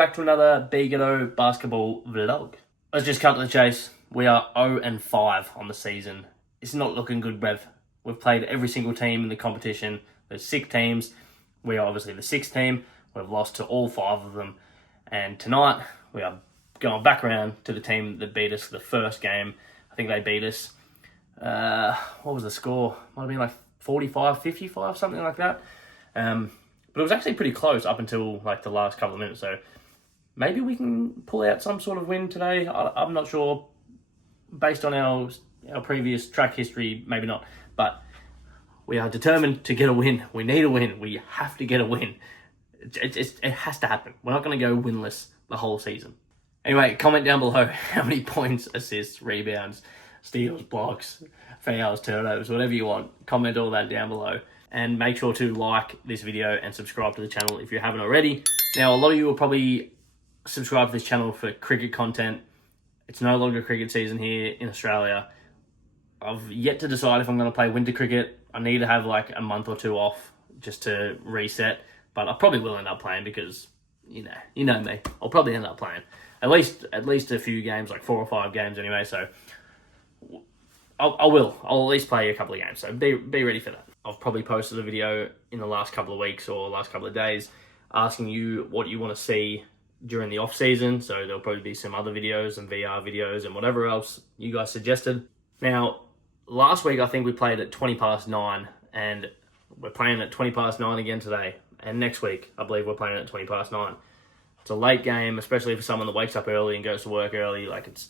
back to another BGHETTO basketball vlog. Let's just cut to the chase. We are 0-5 on the season. It's not looking good, Rev. We've played every single team in the competition. There's 6 teams. We are obviously the 6th team. We've lost to all 5 of them. And tonight, we are going back around to the team that beat us the first game. I think they beat us, what was the score? Might have been like 45-55, something like that. But it was actually pretty close up until like the last couple of minutes. So maybe we can pull out some sort of win today. I'm not sure. Based on our previous track history, maybe not. But we are determined to get a win. We need a win. We have to get a win. It has to happen. We're not going to go winless the whole season. Anyway, comment down below how many points, assists, rebounds, steals, blocks, fouls, turnovers, whatever you want. Comment all that down below. And make sure to like this video and subscribe to the channel if you haven't already. Now, a lot of you will probably subscribe to this channel for cricket content. It's no longer cricket season here in Australia. I've yet to decide if I'm going to play winter cricket. I need to have like a month or 2 off just to reset. But I probably will end up playing because, you know me. I'll probably end up playing. At least a few games, like 4 or 5 games anyway. So I'll at least play a couple of games. So be ready for that. I've probably posted a video in the last couple of weeks or last couple of days asking you what you want to see during the off season. So there'll probably be some other videos and VR videos and whatever else you guys suggested. Now, last week I think we played at 9:20 and we're playing at 9:20 again today. And next week I believe we're playing at 9:20. It's a late game, especially for someone that wakes up early and goes to work early. Like it's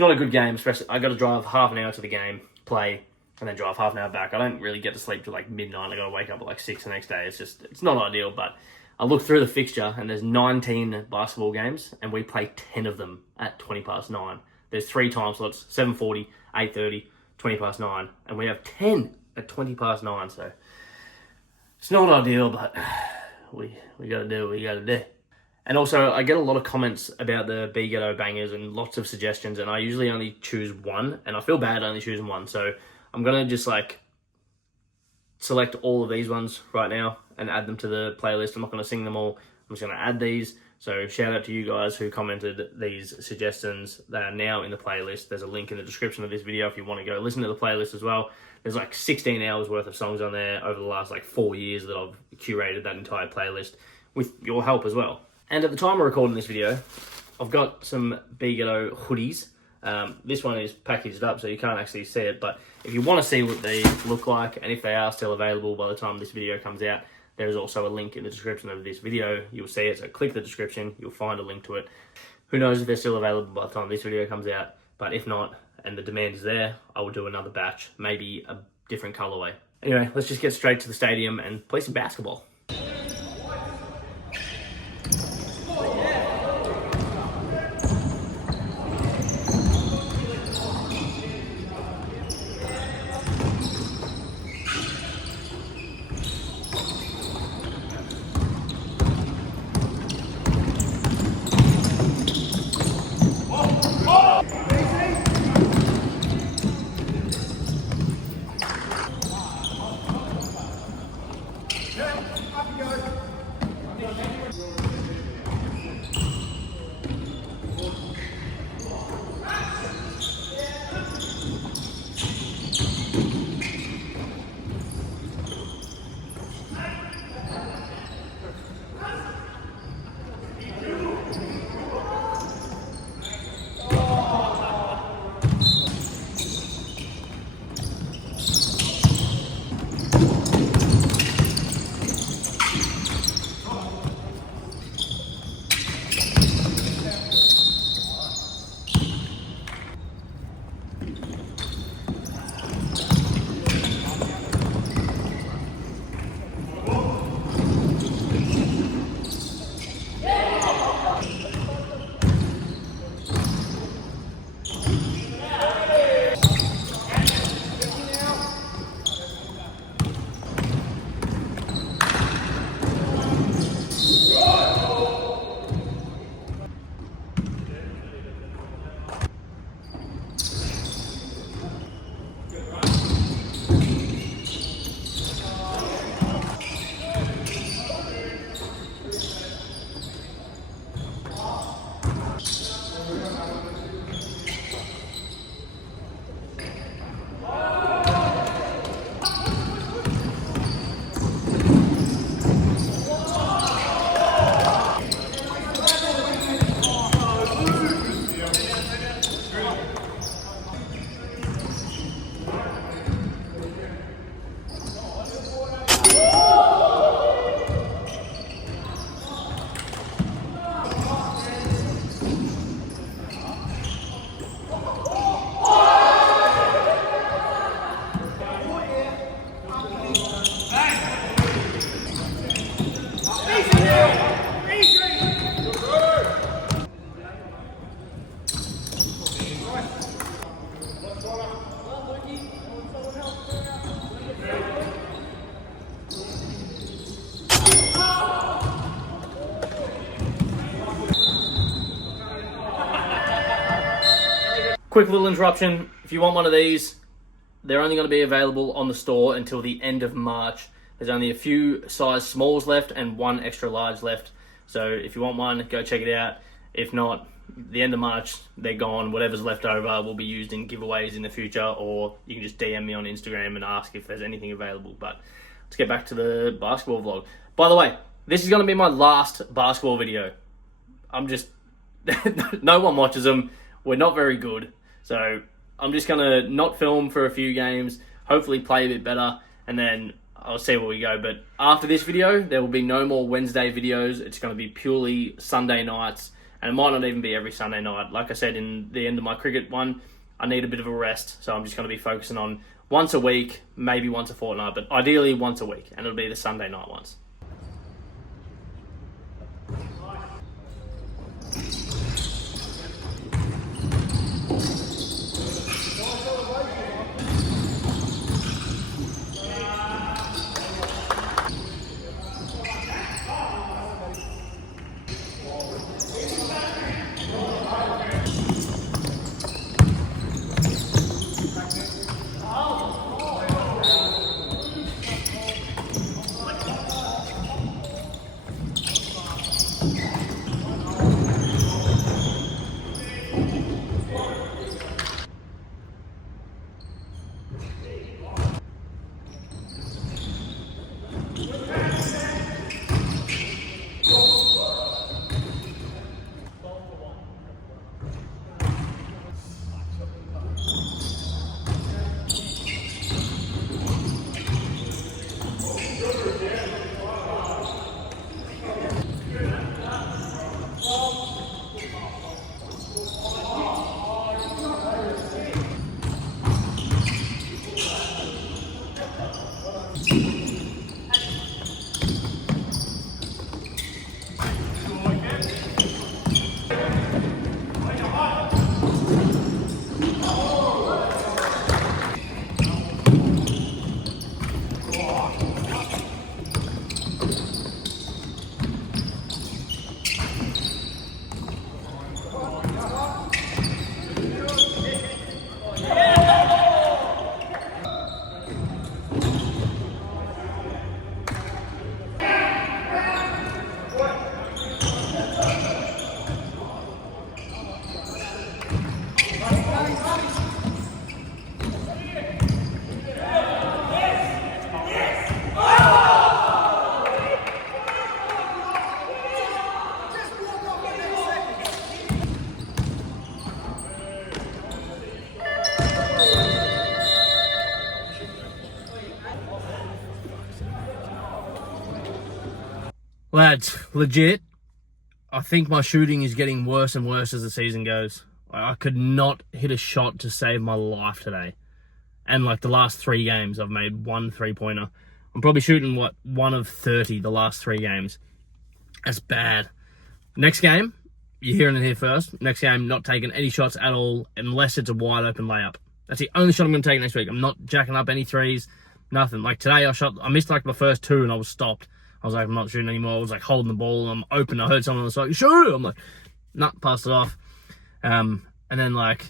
not a good game. Especially I got to drive half an hour to the game, play, and then drive half an hour back. I don't really get to sleep till like midnight. I got to wake up at like 6 the next day. It's not ideal, but I looked through the fixture and there's 19 basketball games and we play 10 of them at 9:20. There's 3 time slots, 7:40, 8:30, 9:20, and we have 10 at 9:20. So it's not ideal, but we got to do what we got to do. And also, I get a lot of comments about the BGHETTO bangers and lots of suggestions, and I usually only choose one, and I feel bad only choosing one. So I'm going to just like select all of these ones right now and add them to the playlist. I'm not going to sing them all. I'm just going to add these. So shout out to you guys who commented these suggestions that are now in the playlist. There's a link in the description of this video if you want to go listen to the playlist as well. There's like 16 hours worth of songs on there over the last like 4 years that I've curated that entire playlist with your help as well. And at the time of recording this video, I've got some BGHETTO hoodies. This one is packaged up so you can't actually see it, but if you want to see what they look like and if they are still available by the time this video comes out, there is also a link in the description of this video. You'll see it, so click the description, you'll find a link to it. Who knows if they're still available by the time this video comes out, but if not, and the demand is there, I will do another batch, maybe a different colorway. Anyway, let's just get straight to the stadium and play some basketball. quick little interruption. If you want one of these, they're only going to be available on the store until the end of March. There's only a few size smalls left and one extra large left. So if you want one, go check it out. If not, the end of March, they're gone. Whatever's left over will be used in giveaways in the future, or you can just DM me on Instagram and ask if there's anything available. But let's get back to the basketball vlog. By the way, this is going to be my last basketball video. I'm just... no one watches them. We're not very good. So I'm just going to not film for a few games, hopefully play a bit better, and then I'll see where we go. But after this video, there will be no more Wednesday videos. It's going to be purely Sunday nights, and it might not even be every Sunday night. Like I said in the end of my cricket one, I need a bit of a rest, so I'm just going to be focusing on once a week, maybe once a fortnight, but ideally once a week, and it'll be the Sunday night ones. Lads, legit, I think my shooting is getting worse and worse as the season goes. I could not hit a shot to save my life today. And like the last 3 games, I've made 1 3-pointer. I'm probably shooting, 1 of 30 the last 3 games. That's bad. Next game, you're hearing it here first. Next game, not taking any shots at all unless it's a wide open layup. That's the only shot I'm going to take next week. I'm not jacking up any threes, nothing. Like today, I missed like my first 2 and I was stopped. I was like, I'm not shooting anymore. I was like holding the ball. I'm open. I heard someone on the side, shoot! I'm like, nah, passed it off. And then like,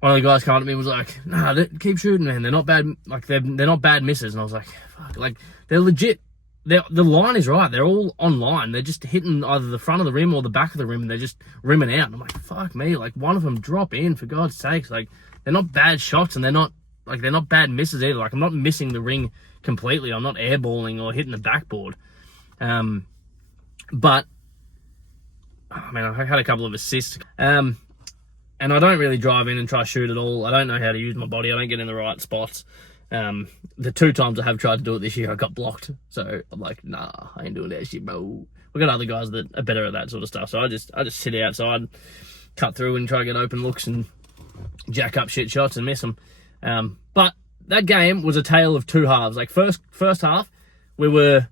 one of the guys came up to me and was like, nah, keep shooting, man. They're not bad. Like they're not bad misses. And I was like, fuck, like they're legit. The line is right. They're all on line. They're just hitting either the front of the rim or the back of the rim, and they're just rimming out. And I'm like, fuck me. Like one of them drop in, for God's sakes. Like they're not bad shots, and they're not bad misses either. Like I'm not missing the ring completely. I'm not airballing or hitting the backboard. But I mean, I had a couple of assists. And I don't really drive in and try to shoot at all. I don't know how to use my body. I don't get in the right spots. The 2 times I have tried to do it this year, I got blocked. So I'm like, nah, I ain't doing that shit, bro. We got other guys that are better at that sort of stuff. So I just sit outside, cut through and try to get open looks and jack up shit shots and miss them. But that game was a tale of 2 halves. Like first half, we were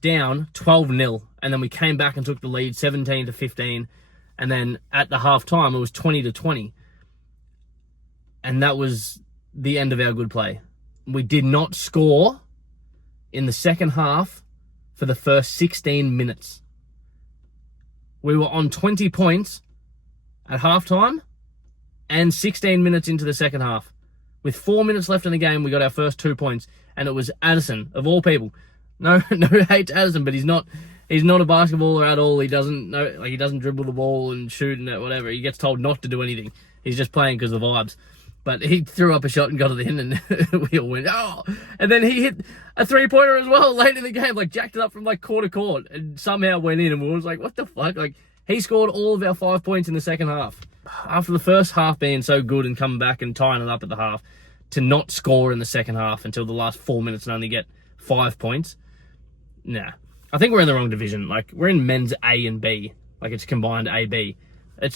down 12-0, and then we came back and took the lead 17-15. And then at the half time, it was 20-20. And that was the end of our good play. We did not score in the second half for the first 16 minutes. We were on 20 points at halftime, and 16 minutes into the second half. With 4 minutes left in the game, we got our first 2 points, and it was Addison, of all people. No hate to Addison, but he's not a basketballer at all. He doesn't dribble the ball and shoot and whatever. He gets told not to do anything. He's just playing because of the vibes. But he threw up a shot and got it in, and we all went, oh! And then he hit a three-pointer as well late in the game, like jacked it up from like court to court, and somehow went in, and we was like, what the fuck? Like, he scored all of our 5 points in the second half. After the first half being so good and coming back and tying it up at the half, to not score in the second half until the last 4 minutes and only get 5 points, nah. I think we're in the wrong division. Like, we're in men's A and B. Like, it's combined A-B. They're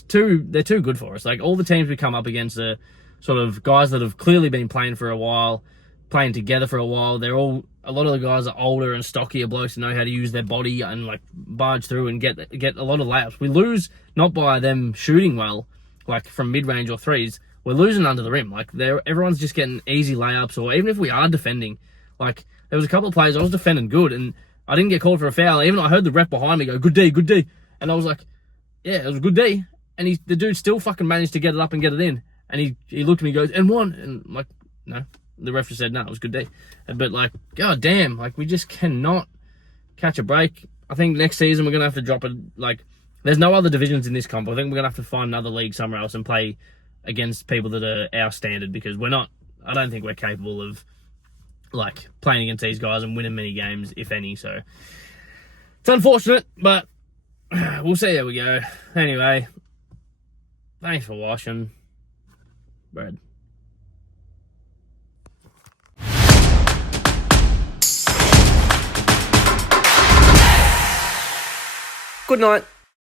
too good for us. Like, all the teams we come up against are sort of guys that have clearly been playing for a while, playing together for a while. A lot of the guys are older and stockier blokes and know how to use their body and like barge through and get a lot of layups. We lose not by them shooting well, like from mid-range or threes. We're losing under the rim. Like, everyone's just getting easy layups, or even if we are defending, like, there was a couple of plays I was defending good and I didn't get called for a foul. Even I heard the ref behind me go, good D. And I was like, yeah, it was a good D. And the dude still fucking managed to get it up and get it in. And he looked at me and goes, and one. And I'm like, no. The ref just said, no, it was good D. But, like, god damn, like, we just cannot catch a break. I think next season we're going to have to drop it. Like, there's no other divisions in this comp. I think we're going to have to find another league somewhere else and play against people that are our standard, because I don't think we're capable of, like, playing against these guys and winning many games, if any. So, it's unfortunate, but we'll see how we go. Anyway, thanks for watching. Bread. Good night.